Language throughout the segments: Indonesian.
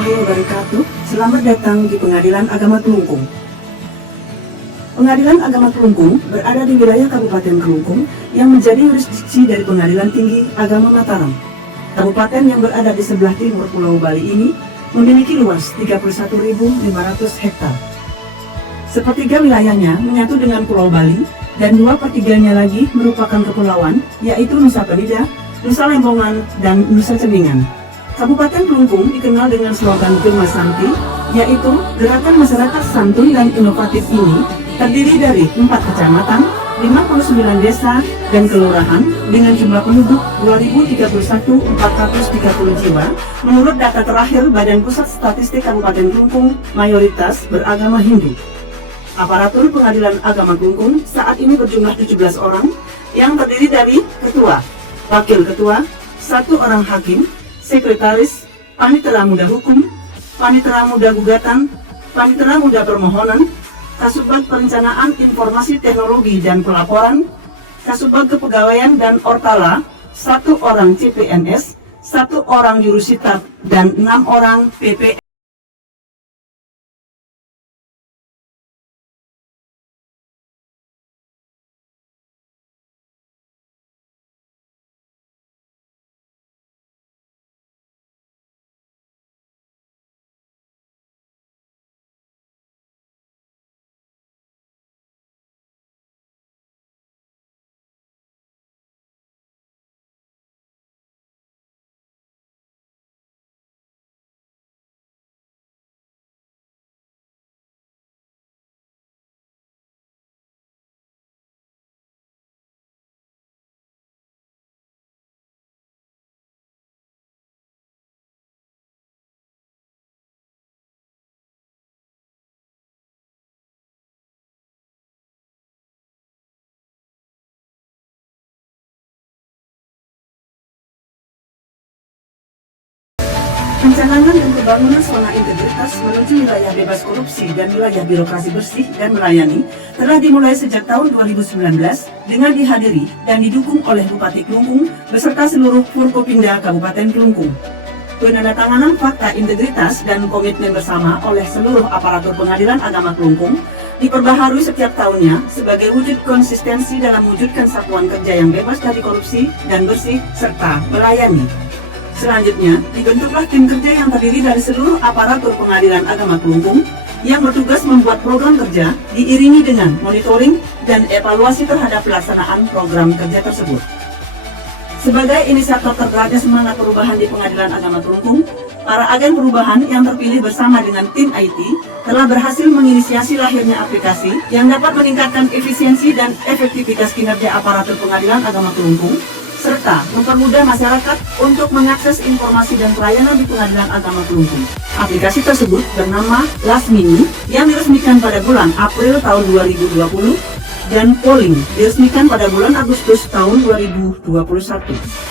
warahmatullahi wabarakatuh. Selamat datang di Pengadilan Agama Kelungkung. Pengadilan Agama Kelungkung berada di wilayah Kabupaten Kelungkung yang menjadi yurisdiksi dari Pengadilan Tinggi Agama Mataram. Kabupaten yang berada di sebelah timur Pulau Bali ini memiliki luas 31.500 hektar. Sepertiga wilayahnya menyatu dengan Pulau Bali dan 2/3-nya lagi merupakan kepulauan, yaitu Nusa Penida, Nusa Lembongan, dan Nusa Ceningan. Kabupaten Kelungkung dikenal dengan slogan Gema Santi, yaitu gerakan masyarakat santun dan inovatif ini terdiri dari 4 kecamatan, 59 desa, dan kelurahan dengan jumlah penduduk 2.031.430 jiwa menurut data terakhir Badan Pusat Statistik Kabupaten Kelungkung mayoritas beragama Hindu. Aparatur Pengadilan Agama Kelungkung saat ini berjumlah 17 orang yang terdiri dari ketua, wakil ketua, 1 orang hakim, sekretaris, panitera muda hukum, panitera muda gugatan, panitera muda permohonan, Kasubag Perencanaan Informasi Teknologi dan Pelaporan, Kasubag Kepegawaian dan Ortala, 1 orang CPNS, 1 orang Jurusita, dan 6 orang PP. Pencanangan dan pembangunan zona integritas menuju wilayah bebas korupsi dan wilayah birokrasi bersih dan melayani telah dimulai sejak tahun 2019 dengan dihadiri dan didukung oleh Bupati Kelungkung beserta seluruh Forkopimda Kabupaten Kelungkung. Penandatanganan fakta integritas dan komitmen bersama oleh seluruh aparatur Pengadilan Agama Kelungkung diperbaharui setiap tahunnya sebagai wujud konsistensi dalam mewujudkan satuan kerja yang bebas dari korupsi dan bersih serta melayani. Selanjutnya, dibentuklah tim kerja yang terdiri dari seluruh aparatur Pengadilan Agama Kelungkung yang bertugas membuat program kerja diiringi dengan monitoring dan evaluasi terhadap pelaksanaan program kerja tersebut. Sebagai inisiator tergeraknya semangat perubahan di Pengadilan Agama Kelungkung, para agen perubahan yang terpilih bersama dengan tim IT telah berhasil menginisiasi lahirnya aplikasi yang dapat meningkatkan efisiensi dan efektivitas kinerja aparatur Pengadilan Agama Kelungkung serta mempermudah masyarakat untuk mengakses informasi dan pelayanan di Pengadilan Agama Kelungkung. Aplikasi tersebut bernama Lasmini yang diresmikan pada bulan April tahun 2020 dan Polling diresmikan pada bulan Agustus tahun 2021.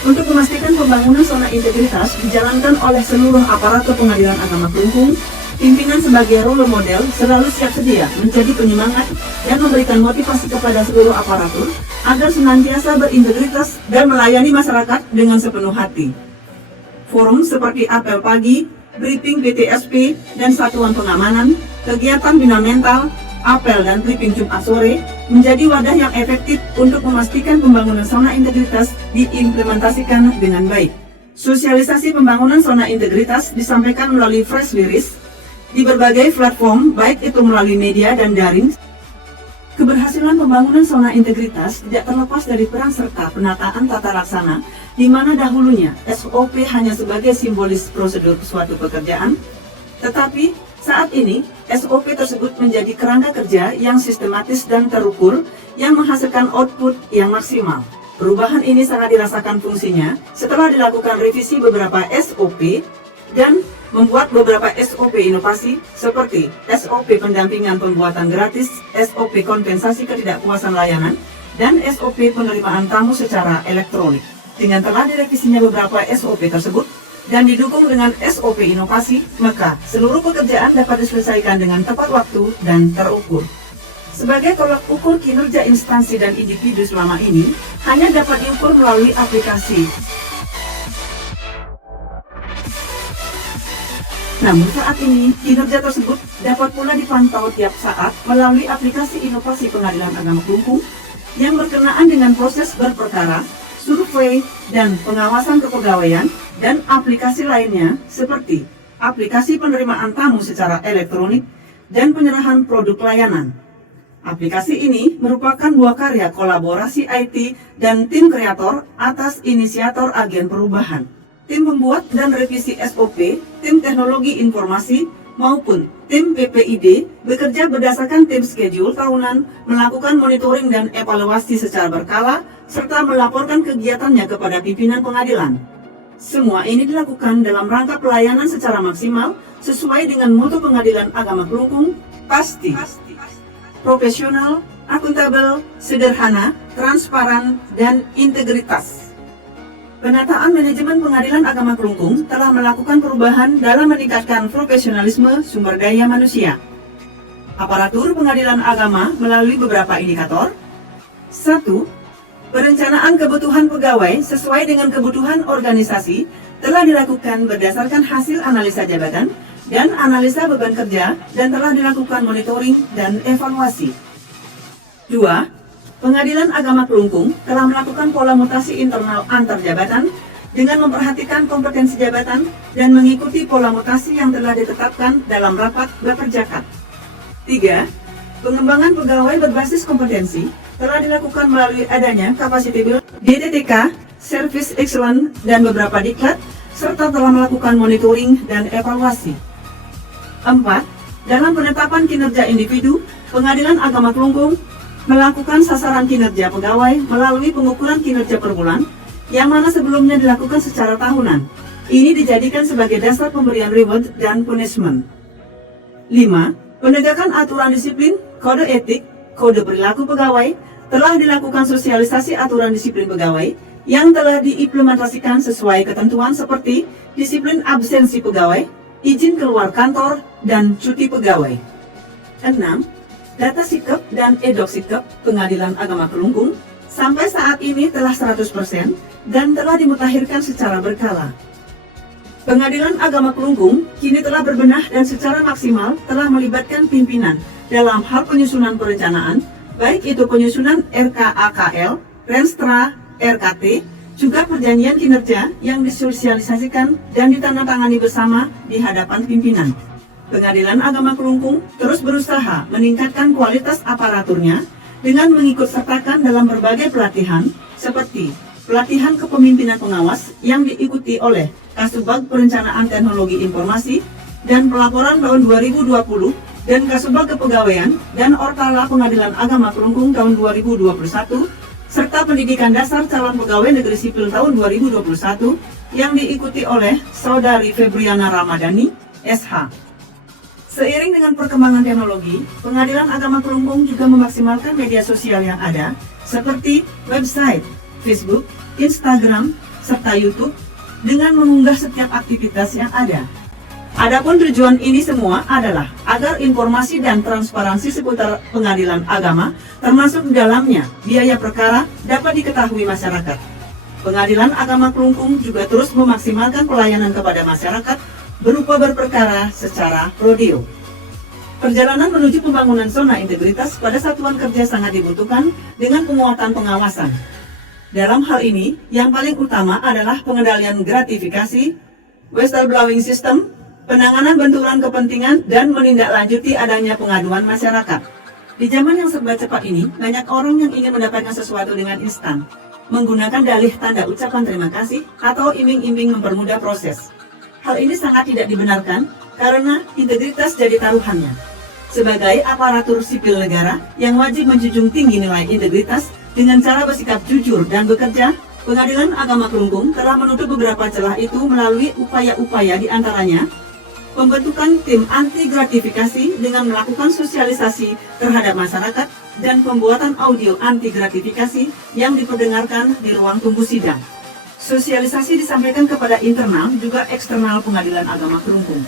Untuk memastikan pembangunan zona integritas dijalankan oleh seluruh aparatur Pengadilan Agama Kelungkung, pimpinan sebagai role model selalu siap sedia menjadi penyemangat dan memberikan motivasi kepada seluruh aparatur agar senantiasa berintegritas dan melayani masyarakat dengan sepenuh hati. Forum seperti apel pagi, briefing PTSP, dan satuan pengamanan, kegiatan bina mental, apel dan briefing Jumat sore menjadi wadah yang efektif untuk memastikan pembangunan zona integritas diimplementasikan dengan baik. Sosialisasi pembangunan zona integritas disampaikan melalui press release di berbagai platform, baik itu melalui media dan daring. Keberhasilan pembangunan zona integritas tidak terlepas dari peran serta penataan tata laksana, di mana dahulunya SOP hanya sebagai simbolis prosedur suatu pekerjaan, tetapi saat ini SOP tersebut menjadi kerangka kerja yang sistematis dan terukur yang menghasilkan output yang maksimal. Perubahan ini sangat dirasakan fungsinya setelah dilakukan revisi beberapa SOP dan membuat beberapa SOP inovasi seperti SOP pendampingan pembuatan gratis, SOP kompensasi ketidakpuasan layanan, dan SOP penerimaan tamu secara elektronik. Dengan telah direvisinya beberapa SOP tersebut dan didukung dengan SOP inovasi, maka seluruh pekerjaan dapat diselesaikan dengan tepat waktu dan terukur. Sebagai tolak ukur kinerja instansi dan individu selama ini, hanya dapat diukur melalui aplikasi. Namun saat ini, kinerja tersebut dapat pula dipantau tiap saat melalui aplikasi inovasi Pengadilan Agama Kelungkung yang berkenaan dengan proses berperkara, survei, dan pengawasan kepegawaian, dan aplikasi lainnya seperti aplikasi penerimaan tamu secara elektronik dan penyerahan produk layanan. Aplikasi ini merupakan buah karya kolaborasi IT dan tim kreator atas inisiator agen perubahan, tim pembuat dan revisi SOP, tim teknologi informasi, maupun tim PPID bekerja berdasarkan tim schedule tahunan, melakukan monitoring dan evaluasi secara berkala, serta melaporkan kegiatannya kepada pimpinan pengadilan. Semua ini dilakukan dalam rangka pelayanan secara maksimal sesuai dengan moto Pengadilan Agama Kelungkung, pasti, profesional, akuntabel, sederhana, transparan, dan integritas. Penataan manajemen Pengadilan Agama Kelungkung telah melakukan perubahan dalam meningkatkan profesionalisme sumber daya manusia. Aparatur Pengadilan Agama melalui beberapa indikator. 1. Perencanaan kebutuhan pegawai sesuai dengan kebutuhan organisasi telah dilakukan berdasarkan hasil analisa jabatan dan analisa beban kerja dan telah dilakukan monitoring dan evaluasi. 2. Pengadilan Agama Kelungkung telah melakukan pola mutasi internal antar jabatan dengan memperhatikan kompetensi jabatan dan mengikuti pola mutasi yang telah ditetapkan dalam rapat Baperjakat. 3. Pengembangan pegawai berbasis kompetensi telah dilakukan melalui adanya capacity build, DTTK, Service Excellence, dan beberapa diklat, serta telah melakukan monitoring dan evaluasi. 4. Dalam penetapan kinerja individu, Pengadilan Agama Kelungkung melakukan sasaran kinerja pegawai melalui pengukuran kinerja per bulan, yang mana sebelumnya dilakukan secara tahunan. Ini dijadikan sebagai dasar pemberian reward dan punishment. 5. Penegakan aturan disiplin, kode etik, kode perilaku pegawai, telah dilakukan sosialisasi aturan disiplin pegawai yang telah diimplementasikan sesuai ketentuan seperti disiplin absensi pegawai, izin keluar kantor, dan cuti pegawai. 6. Data sikap dan edok sikap Pengadilan Agama Kelungkung sampai saat ini telah 100% dan telah dimutakhirkan secara berkala. Pengadilan Agama Kelungkung kini telah berbenah dan secara maksimal telah melibatkan pimpinan dalam hal penyusunan perencanaan, baik itu penyusunan RKAKL, Renstra, RKT, juga perjanjian kinerja yang disosialisasikan dan ditandatangani bersama di hadapan pimpinan. Pengadilan Agama Kelungkung terus berusaha meningkatkan kualitas aparaturnya dengan mengikut sertakan dalam berbagai pelatihan seperti pelatihan kepemimpinan pengawas yang diikuti oleh Kasubag Perencanaan Teknologi Informasi dan Pelaporan tahun 2020 dan Kasubag Kepegawaian dan Ortala Pengadilan Agama Kelungkung tahun 2021 serta pendidikan dasar calon pegawai negeri sipil tahun 2021 yang diikuti oleh Saudari Febriana Ramadhani, SH. Seiring dengan perkembangan teknologi, Pengadilan Agama Kelungkung juga memaksimalkan media sosial yang ada, seperti website, Facebook, Instagram, serta YouTube, dengan mengunggah setiap aktivitas yang ada. Adapun tujuan ini semua adalah agar informasi dan transparansi seputar Pengadilan Agama, termasuk di dalamnya biaya perkara, dapat diketahui masyarakat. Pengadilan Agama Kelungkung juga terus memaksimalkan pelayanan kepada masyarakat berupa berperkara secara prodeo. Perjalanan menuju pembangunan zona integritas pada satuan kerja sangat dibutuhkan dengan penguatan pengawasan. Dalam hal ini, yang paling utama adalah pengendalian gratifikasi, whistleblowing system, penanganan benturan kepentingan, dan menindaklanjuti adanya pengaduan masyarakat. Di zaman yang serba cepat ini, banyak orang yang ingin mendapatkan sesuatu dengan instan, menggunakan dalih tanda ucapan terima kasih atau iming-iming mempermudah proses. Hal ini sangat tidak dibenarkan karena integritas jadi taruhannya. Sebagai aparatur sipil negara yang wajib menjunjung tinggi nilai integritas dengan cara bersikap jujur dan bekerja, Pengadilan Agama Kelungkung telah menutup beberapa celah itu melalui upaya-upaya diantaranya pembentukan tim anti gratifikasi dengan melakukan sosialisasi terhadap masyarakat dan pembuatan audio anti gratifikasi yang diperdengarkan di ruang tunggu sidang. Sosialisasi disampaikan kepada internal juga eksternal Pengadilan Agama Kelungkung.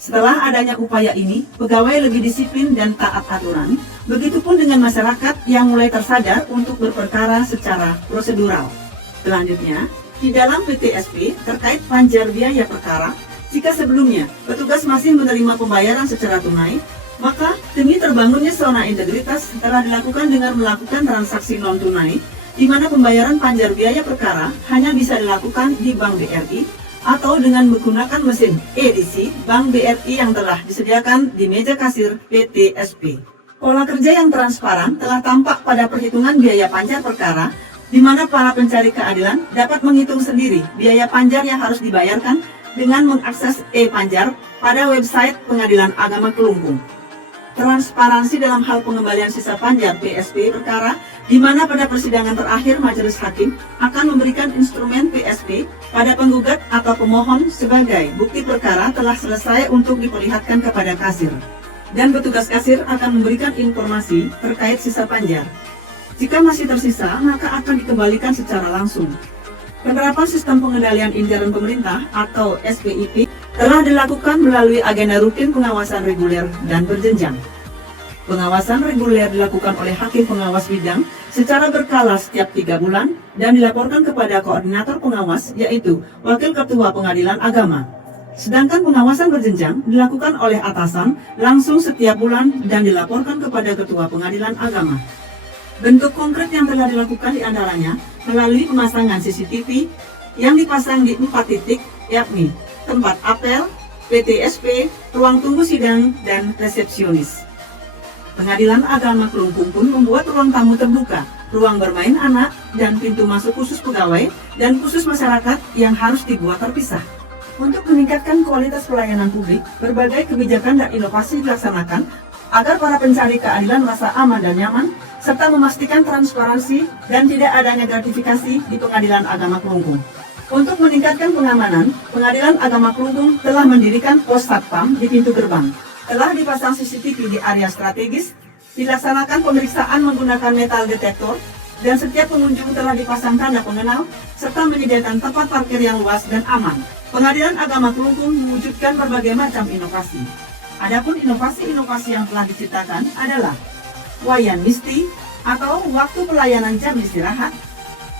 Setelah adanya upaya ini, pegawai lebih disiplin dan taat aturan, begitupun dengan masyarakat yang mulai tersadar untuk berperkara secara prosedural. Selanjutnya, di dalam PTSP terkait panjar biaya perkara, Jika sebelumnya petugas masih menerima pembayaran secara tunai, maka demi terbangunnya zona integritas telah dilakukan dengan melakukan transaksi non-tunai, di mana pembayaran panjar biaya perkara hanya bisa dilakukan di Bank BRI atau dengan menggunakan mesin edisi Bank BRI yang telah disediakan di meja kasir PTSP. Pola kerja yang transparan telah tampak pada perhitungan biaya panjar perkara, di mana para pencari keadilan dapat menghitung sendiri biaya panjar yang harus dibayarkan dengan mengakses e-panjar pada website Pengadilan Agama Kelungkung. Transparansi dalam hal pengembalian sisa panjar PSP perkara, di mana pada persidangan terakhir majelis hakim akan memberikan instrumen PSP pada penggugat atau pemohon sebagai bukti perkara telah selesai untuk diperlihatkan kepada kasir. Dan petugas kasir akan memberikan informasi terkait sisa panjar. Jika masih tersisa, maka akan dikembalikan secara langsung. Penerapan sistem pengendalian intern pemerintah atau SPIP telah dilakukan melalui agenda rutin pengawasan reguler dan berjenjang. Pengawasan reguler dilakukan oleh hakim pengawas bidang secara berkala setiap 3 bulan dan dilaporkan kepada koordinator pengawas, yaitu Wakil Ketua Pengadilan Agama. Sedangkan pengawasan berjenjang dilakukan oleh atasan langsung setiap bulan dan dilaporkan kepada Ketua Pengadilan Agama. Bentuk konkret yang telah dilakukan diantaranya melalui pemasangan CCTV yang dipasang di 4 titik, yakni tempat apel, PTSP, ruang tunggu sidang, dan resepsionis. Pengadilan Agama Kelungkung pun membuat ruang tamu terbuka, ruang bermain anak, dan pintu masuk khusus pegawai dan khusus masyarakat yang harus dibuat terpisah. Untuk meningkatkan kualitas pelayanan publik, berbagai kebijakan dan inovasi dilaksanakan agar para pencari keadilan merasa aman dan nyaman, serta memastikan transparansi dan tidak adanya gratifikasi di Pengadilan Agama Kelungkung. Untuk meningkatkan pengamanan, Pengadilan Agama Kelungkung telah mendirikan pos satpam di pintu gerbang, telah dipasang CCTV di area strategis, dilaksanakan pemeriksaan menggunakan metal detektor, dan setiap pengunjung telah dipasang tanda pengenal, serta menyediakan tempat parkir yang luas dan aman. Pengadilan Agama Kelungkung mewujudkan berbagai macam inovasi. Adapun inovasi-inovasi yang telah diciptakan adalah Wayan Misti atau waktu pelayanan jam istirahat,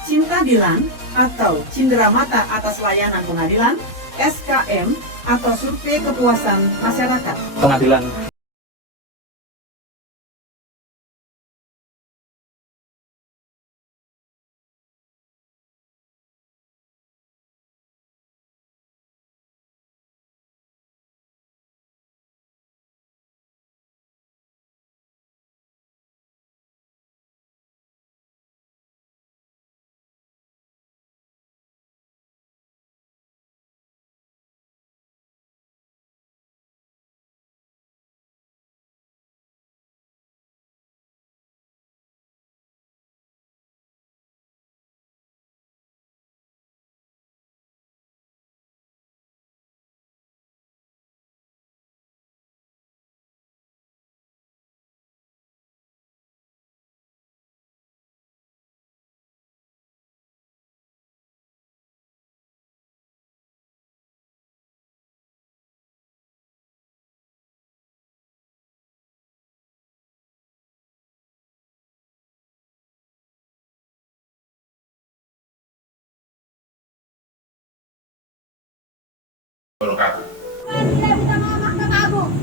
Cinta Dilan atau cindera mata atas layanan pengadilan, SKM atau survei kepuasan masyarakat. Pengadilan wabarakatuh. Tidak utama Mahkamah Agung.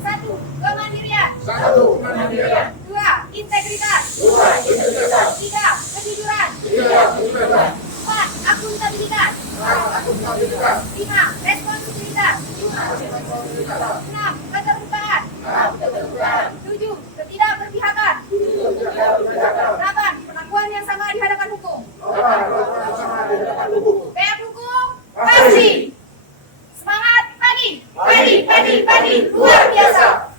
1. Kemandirian. 2. Integritas. 3. Kejujuran. 4. Akuntabilitas. 5. Responsibilitas. 6. Keterbukaan. 7. Ketidakberpihakan. 8. Perlakuan yang sama di hadapan hukum. Pihak hukum pasti. Semangat pagi, luar biasa.